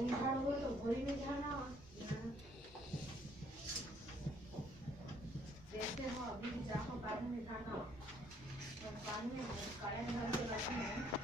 ऊंघाड़ो हो तो भोरी में जाना देखते हो अभी भी जाओ पानी में खाना और पानी में कड़े भर के रखना है